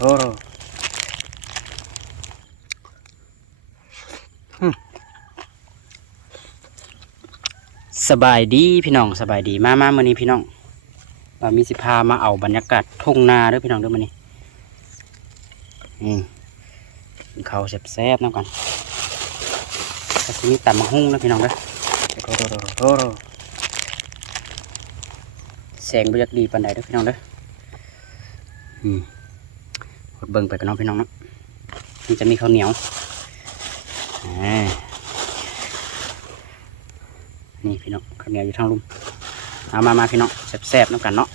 โอ้ฮึสบายดีพี่น้องสบายดีมามามื่อนี้พี่น้องเรามีสิพามาเอาบรรยากาศทุ่งนาเด้วยพี่น้องเด้วยมื่อนี้นี่กินข้าวแซ่บๆน้ำกันก็สิมีตำมะฮุ่งนะพี่น้องเด้อโอ้โหโอ้โหแสงบรรยากาศดีปานใดเด้อพี่น้องเด้ออืมก ดเบิ่งไปกันน้องพี่น้องเนาะมันจะมีข้าวเหนียวนี่พี่น้องข้าวเหนียวอยู่ทางลุ่มเอามามาพี่น้องแซ่บๆน้ำกันเนาะ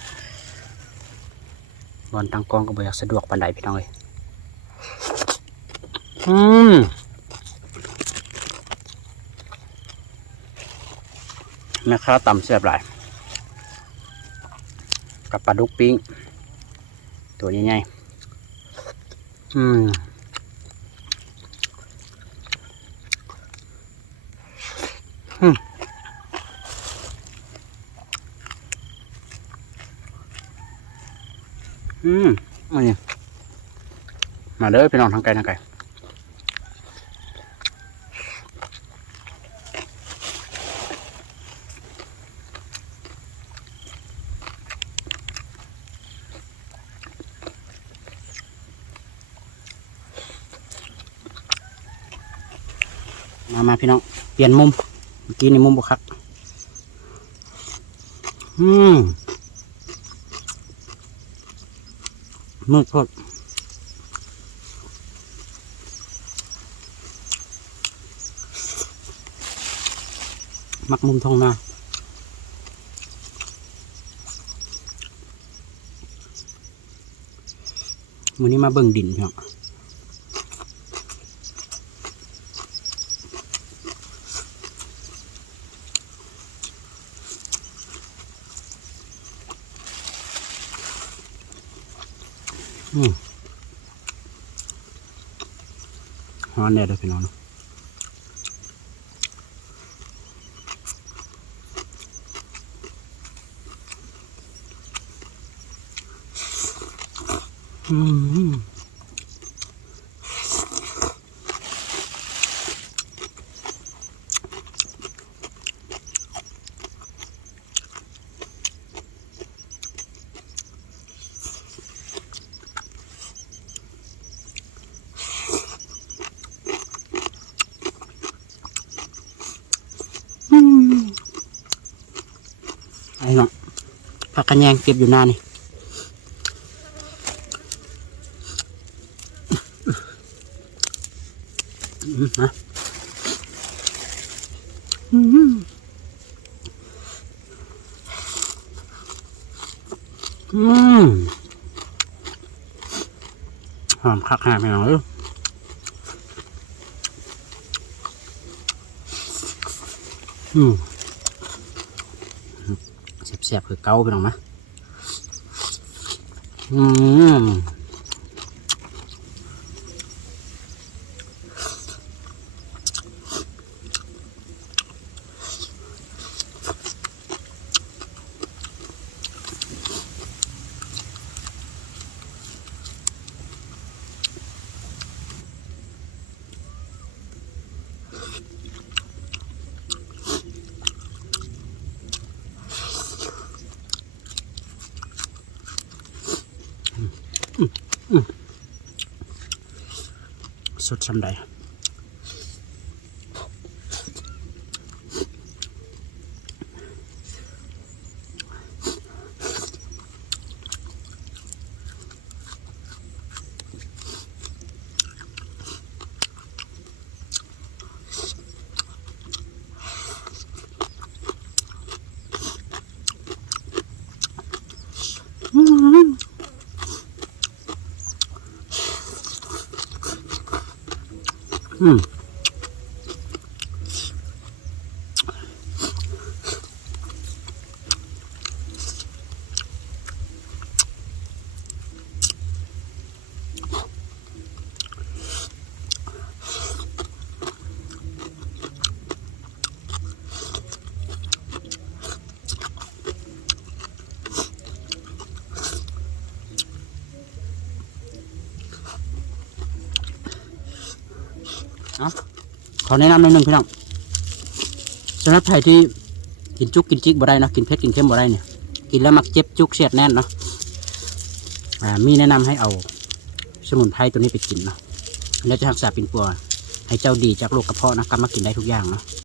บอลตังกองก็บ่อยากสะดวกปานใดพี่น้องเลยอืมแม่ค้าตำแซ่บหลายกับปลาดุกปิ้งตัวใหญ่ๆ อืมอืมมอันนี้มาเด้อพี่น้องทางไกลทางไกล มามาพี่น้อง เปลี่ยนมุม เมื่อกี้ในมุมบุคัก อืมมืดโทษมักมุมทองนาวันนี้มาเบิ่งดินพี่น้อ งอืมฮอนแน่เลยพี่น้องเนอืม ไอ้เนาะผักกันแยงเก็บอยู่นานนี่มนะอืมหอมคักหาไปหน่อยอืม แซ่บคือเก้าไปหน่อยมะอืม สุดสำใด อื เนาะขอแนะนำหน่อยหนึ่งพี่น้องสำหรับใครที่กินจุกกินจิกบ่ได้นะกินเผ็ดกินเค็มบ่ได้เนี่ยกินแล้วมักเจ็บจุกเสียดแน่นเนาะมีแนะนำให้เอาสมุนไพรตัวนี้ไปกินเนาะแล้วจะรักษาเป็นปัวให้เจ้าดีจากโรคกระเพาะนะกลับมากินได้ทุกอย่างเนาะ